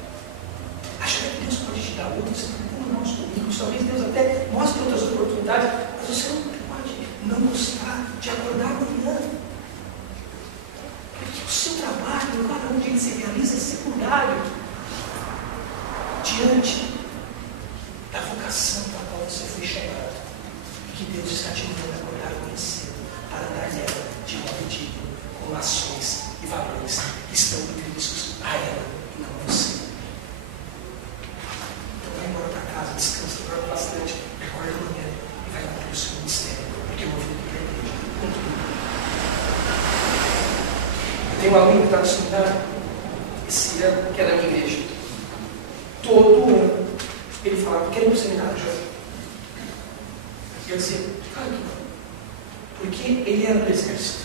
Acho que Deus pode te dar outro, você tem que terminar os currículos, talvez Deus até mostre outras oportunidades, mas você não pode não gostar de acordar amanhã. Porque o seu trabalho, o lugar onde ele se realiza, é secundário diante da vocação para a qual você foi chamado, que Deus está te mandando acordar amanhã cedo para dar nela de modo digno, com ações e valores que estão intrínsecos a ela e não a você. Então vai embora para casa, descansa, dorme bastante, acorda amanhã e vai cumprir o seu ministério, porque eu vou vir para a igreja. Eu tenho um aluno que está no seminário esse ano, que é da minha igreja. Todo ano ele falava: quero ir para o seminário, João. E eu dizia: claro que não. Porque ele era do exército.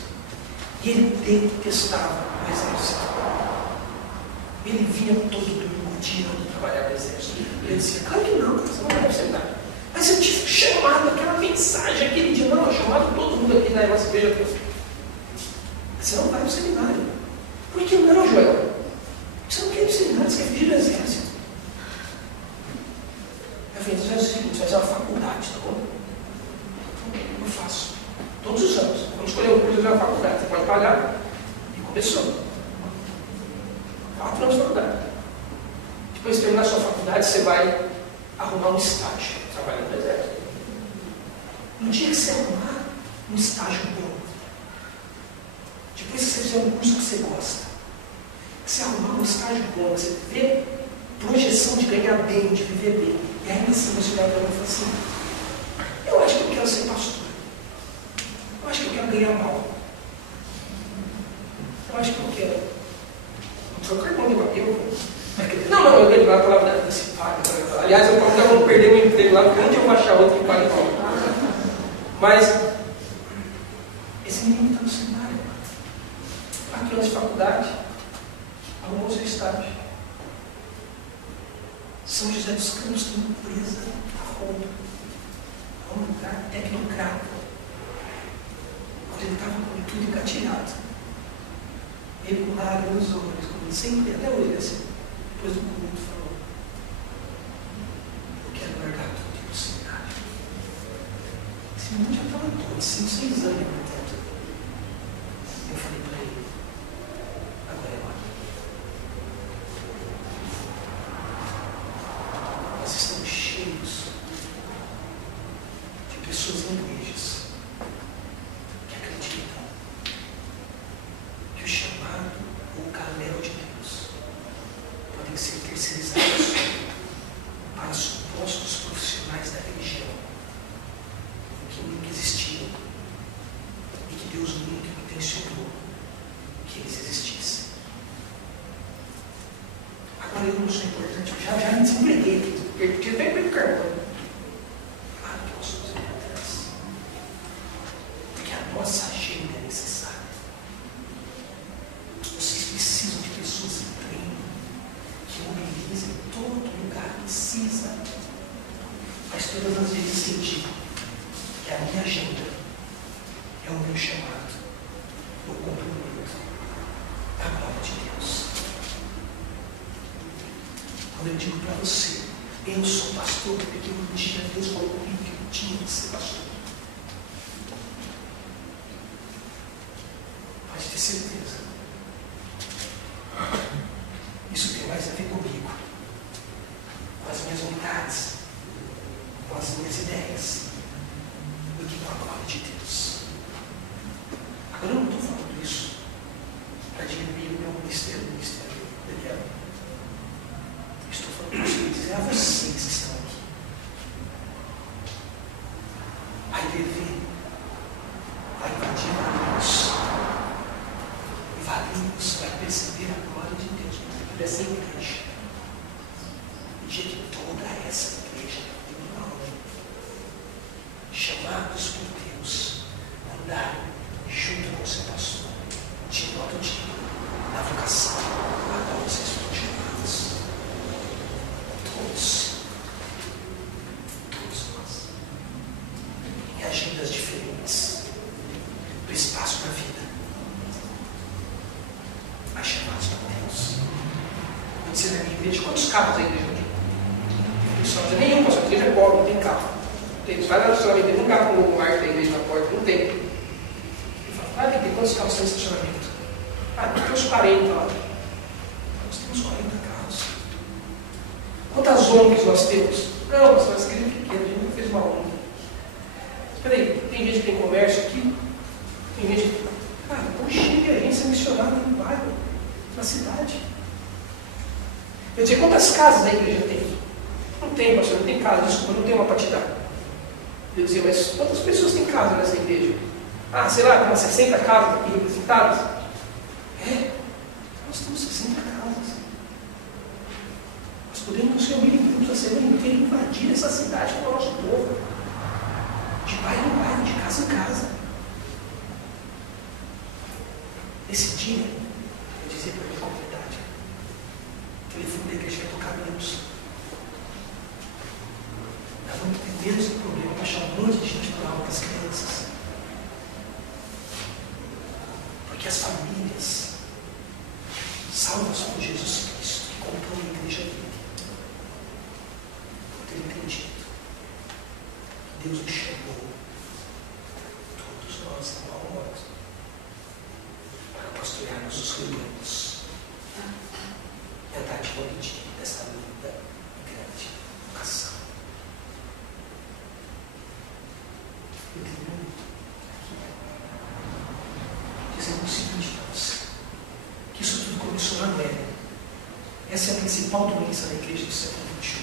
E ele detestava o exército. Ele vinha todo domingo odiando trabalhar no exército. E eu dizia: claro que não, você não vai para o seminário. Mas eu tive chamado, aquela mensagem, aquele dia, não, eu chamado todo mundo aqui na nossa igreja. Você não vai para o seminário. Por que não, Joel? Você não quer ir para o seminário, você quer fugir do exército. Eu falei: você vai fazer o seguinte, você vai fazer uma faculdade, tá bom? Eu faço. Todos os anos. Quando escolher um curso, eu fazer uma faculdade. Você pode pagar. E começou. 4 anos de faculdade. Depois de terminar a sua faculdade, você vai arrumar um estágio, trabalhando no exército. No dia que você arrumar um estágio bom, depois que você fizer um curso que você gosta, que você arrumar um estágio bom, que você vê projeção de ganhar bem, de viver bem, e ainda assim você vai para mim e fala assim: eu acho que eu quero ser pastor, eu acho que eu quero ganhar mal, eu acho que eu quero trocar irmão de Mateus. Não, eu ganho lá a palavra desse paga. Aliás, eu não perder meu emprego lá, porque onde eu vou achar outro que pague mal? Mas esse menino está no seminário, 4 anos de faculdade, arrumou seu estágio. São José dos Campos tem uma empresa a Roma, um lugar tecnocrata, onde ele estava com tudo engatilhado. Ele com lágrimas nos olhos, como sempre, até hoje, assim, depois do culto, falou: eu quero largar tudo e ir para o seminário. Esse menino já estava todo, 5, 6 anos no teto. Eu falei para ele: agora é hora. Nós estamos cheios de pessoas em igrejas que acreditam que o chamado ou o caléu de Deus podem ser terceirizados para supostos profissionais da religião que nunca existiram e que Deus nunca intencionou que eles existissem. Agora eu não sou importante, já me desempreguei aqui, perdi bem pelo carbono. Claro que nós somos importantes, porque a nossa agenda é necessária. Vocês precisam de pessoas em treino, que mobilizem todo lugar, precisa. Mas todas as vezes senti que a minha agenda é o meu chamado, o cumprimento da glória de Deus. Quando eu digo para você: eu sou pastor, porque um dia Deus falou comigo que eu tinha que ser pastor. ter certeza. Isso tem mais a ver comigo, com as minhas vontades, com as minhas ideias, do que com a glória de Deus. Agora eu não estou falando isso para diminuir o meu ministério, Daniel. Estou falando isso para dizer a vocês que estão aqui. Vai viver, vai invadir valinhos. E valinhos vai perceber a glória de Deus por essa igreja. E de toda essa igreja tem alma, chamados por Deus, andarem junto com o seu pastor, de modo digno da vocação a qual vocês foram chamados. Todos nós, em agendas diferentes, do espaço da vida, mas chamados por Deus. Vou dizer na minha igreja, quantos carros a igreja tem? O pessoal diz, nenhum, pastor, a igreja é pobre, não tem carro. Você vai lá no estacionamento, tem um carro com o Marco da igreja na porta, não tem. Ele fala, tem quantos carros tem no estacionamento? Tem uns 40 lá. Nós temos 40 carros. Quantas ONGs nós temos? Não, pastor, essa igreja é pequena, a gente não fez uma ONG. Espera aí, tem gente que tem comércio aqui, tem gente que... então chega a agência missionária no bairro, na cidade. Eu dizer, quantas casas a igreja tem? Não tem, pastor, não tem casa, desculpa, não tem uma para te dar. Eu dizia, mas quantas pessoas têm casa nessa igreja? Sei lá, tem umas 60 casas aqui representadas? Nós temos 60 casas. Nós podemos nos reunir em grupos a semana inteira e invadir essa cidade com o nosso povo. De bairro em bairro, de casa em casa. Esse dia, eu dizia para a minha comunidade, o telefone da igreja vai tocar menos. Nós vamos ter menos problema para achar um monte de gente para aula para as crianças. Porque as famílias salvas por Jesus Cristo, que compõem a igreja dele, por ter entendido que Deus nos chamou, todos nós, em igual modo, para pastorearmos os rebanhos e andar de modo digno dessa linda e grande vocação. Eu termino aqui dizendo o seguinte para você, que isso tudo começou lá no Éden. Essa é a principal doença da igreja do século XXI.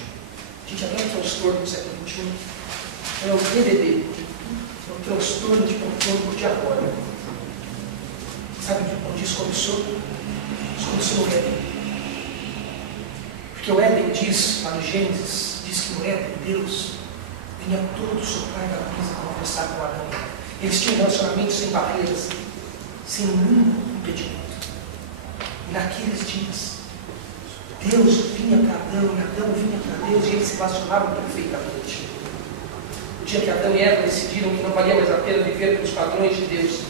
A gente adora transtorno do século XXI. É o DDD, é o transtorno de controle de agora. Sabe onde isso começou? Isso começou no Éden. Porque o Éden diz, lá no Gênesis, diz que no Éden Deus vinha todo soprar da brisa conversar com Adão. Eles tinham relacionamentos sem barreiras, sem nenhum impedimento. E naqueles dias, Deus vinha para Adão e Adão vinha para Deus e eles se relacionavam perfeitamente. O dia que Adão e Eva decidiram que não valia mais a pena viver pelos padrões de Deus,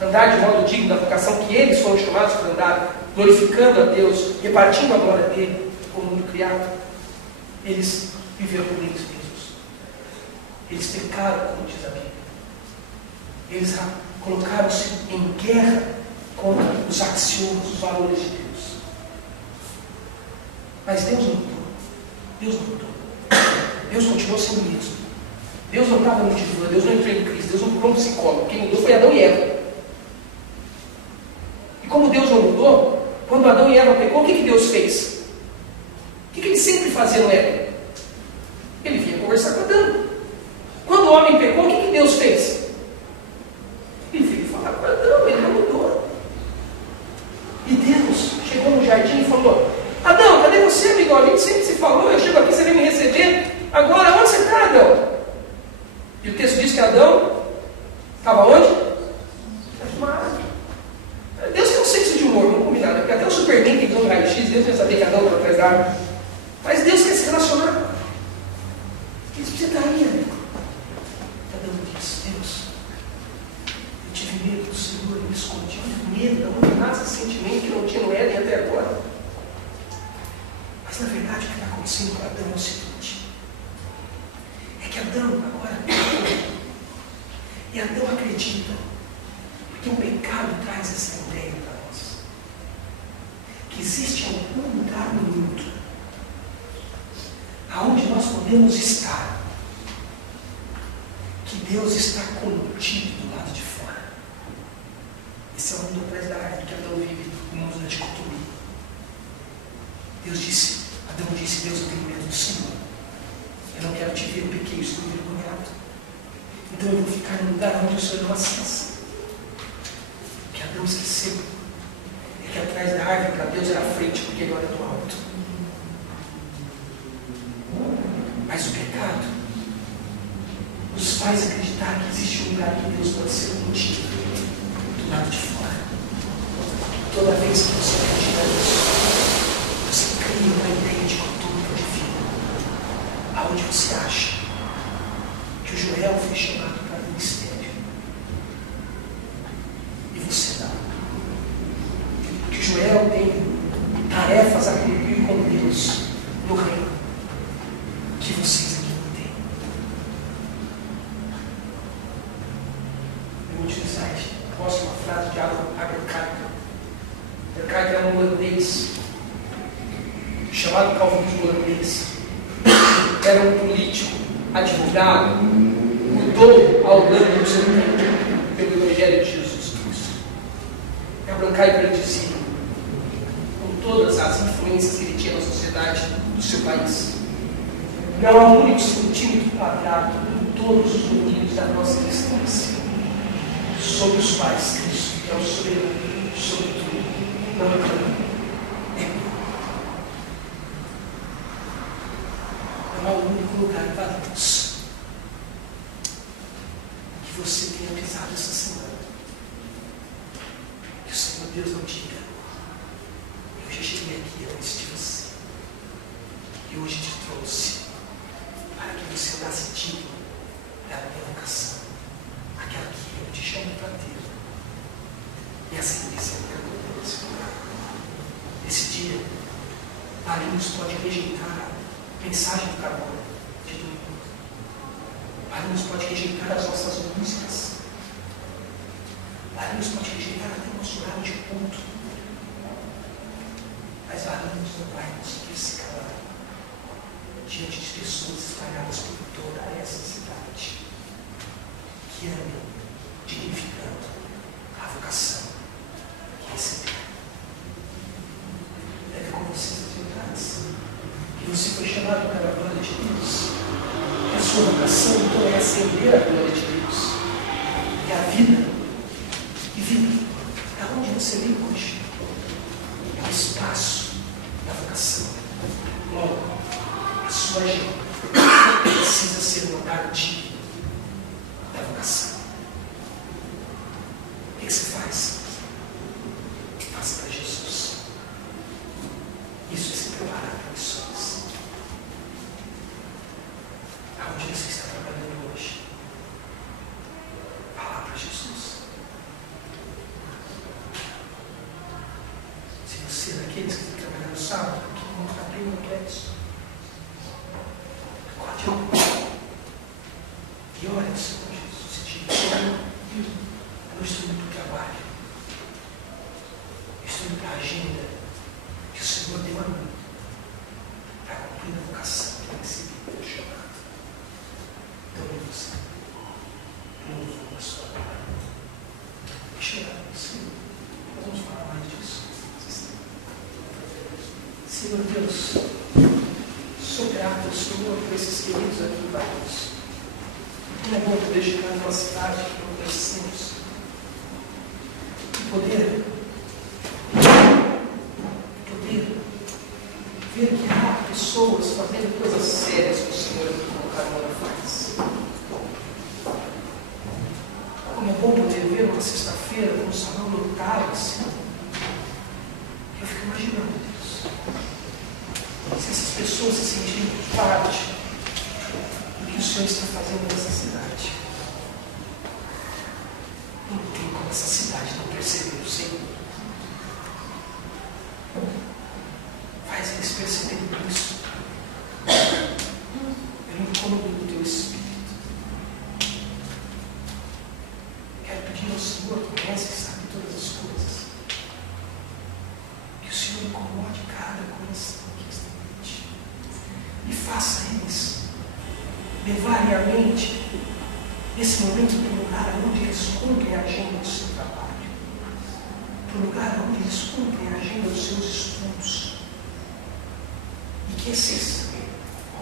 andar de modo digno da vocação que eles foram chamados para andar, glorificando a Deus, repartindo a glória dele como mundo criado, eles viveram por eles mesmos. Eles pecaram, como diz a Bíblia. Eles colocaram-se em guerra contra os axiomas, os valores de Deus. Mas Deus não mudou. Deus não mudou. Deus continuou sendo o mesmo. Deus não estava no divã, Deus não entrou em crise, Deus não procurou um psicólogo. Quem mudou foi Adão e Eva. E como Deus não mudou, quando Adão e Eva pecou, o que Deus fez? O que ele sempre fazia no Éden? Ele vinha conversar com Adão. Quando o homem pecou, o que Deus fez? Ele veio falar com Adão, ele não mudou. E Deus chegou no jardim e falou: Adão, cadê você, amigo? A gente sempre se falou, eu chego aqui, você vem me receber. Agora, onde você está, Adão? E o texto diz que Adão estava onde? Atrás de uma árvore. Deus tem um senso de humor, vamos combinar, né? Porque até o Superman tem um raio-x, Deus vai saber que Adão estava atrás da árvore. Mas Deus quer se relacionar. Ele precisa estar aí, amigo. Adão diz: Deus, eu tive medo do Senhor, eu me escondi. Medo, da onde nasce esse sentimento que não tinha no Éden até agora. Mas na verdade o que está acontecendo com Adão é o seguinte: é que Adão agora pecou. E Adão acredita, porque o pecado pecado traz essa ideia para nós. Que existe algum lugar no mundo aonde nós podemos estar, que Deus está contido do lado de fora. Esse é o mundo atrás da árvore que Adão vive, o mundo da dicotomia. Adão disse, Deus, eu tenho medo do Senhor. Eu não quero te ver, eu pequei, estou envergonhado. Então eu vou ficar no lugar onde o Senhor não acessa. O que Adão esqueceu é que atrás da árvore para Deus era a frente, porque ele olha do alto. Mas o pecado nos faz acreditar que existe um lugar que Deus pode ser contido do lado de fora. Toda vez que você acredita nisso, você cria uma ideia de cultura divina, aonde você acha que o Joel foi chamado para o ministério e você não. Que o Joel tem tarefas a cumprir com Deus no reino que vocês aqui não têm. Eu vou utilizar a próxima frase de Abraham Kuyper. Kuyper é um holandês chamado calvinismo holandês. Era um político, advogado, mudou a Holanda no seu tempo pelo Evangelho de Jesus Cristo. Abraham Kuyper dizia, com todas as influências que ele tinha na sociedade do seu país, não há um único centímetro quadrado em todos os domínios da nossa existência, sobre os quais Cristo, que é o soberano, sobre tudo, não reclama. Não há um único lugar para Deus que você tenha pisado essa semana, que o Senhor Deus não te enganou. Eu já cheguei aqui antes de você, e hoje te trouxe para que você andasse digno da minha vocação, aquela que eu te chamo para ter. E assim disse a minha Deus. Esse dia, Palinhos pode rejeitar a mensagem do carbono de domingo. Palinhos pode rejeitar as nossas músicas. Palinhos pode rejeitar até o nosso horário de culto. Mas Palinhos não vai conseguir se calar diante de pessoas espalhadas por toda essa cidade, que amam, dignificando a vocação que receberam. Leve com você as verdades. Que você foi chamado para a glória de Deus. E a sua vocação então é acender a glória de Deus. E a vida, da onde você vem hoje, é o espaço da vocação. Logo, a sua agenda precisa ser um lugar digno da vocação. O que você faz? Faça para Jesus. Isso é se preparar para missões. Aonde você está trabalhando hoje? Falar para Jesus. Se você é daqueles que tem que trabalhar no sábado, que não está bem, não quer isso. E olha, Senhor Jesus, se diga, Senhor, eu não estou indo para o trabalho, eu estou indo para a agenda que o Senhor deu a mim, para cumprir a vocação que eu recebi pelo chamado. Então, você, novo na sua vida. Deixa eu orar com o Senhor, nós vamos falar mais disso. Senhor Deus, sou grato ao Senhor por esses queridos aqui vários. Como é bom poder chegar numa cidade que não conhecemos e poder ver que há pessoas fazendo coisas sérias que o Senhor no Carmona faz. Como é bom poder ver uma sexta-feira com um salão lotado assim. Eu fico imaginando, Deus, se essas pessoas se sentirem parte do que o Senhor está fazendo nessa cidade. Não tem como essa cidade não perceber o Senhor. Faz eles perceberem isso. Pelo incômodo do teu Espírito. Quero pedir ao Senhor, que conhece e sabe todas as levarem a mente, nesse momento, para o lugar onde eles cumprem a agenda do seu trabalho, para o lugar onde eles cumprem a agenda dos seus estudos. E que esses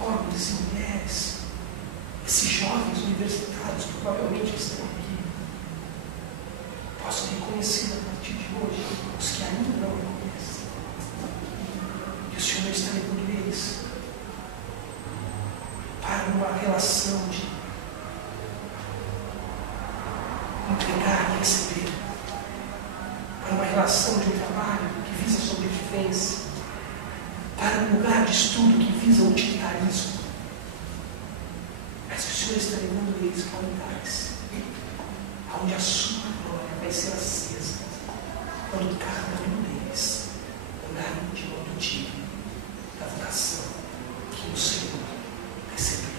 homens e mulheres, esses jovens universitários, provavelmente estão aqui, possam reconhecer a partir de hoje os que ainda não reconhecem, que o Senhor está levando eles para uma relação de entregar e receber, para uma relação de um trabalho que visa a sobrevivência, para um lugar de estudo que visa o utilitarismo. Mas que o Senhor está levando eles para lugares onde a sua glória vai ser acesa, quando cada um deles andar íntimo do tipo da vocação que o Senhor recebeu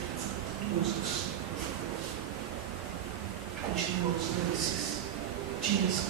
dos continua nos dando esses dias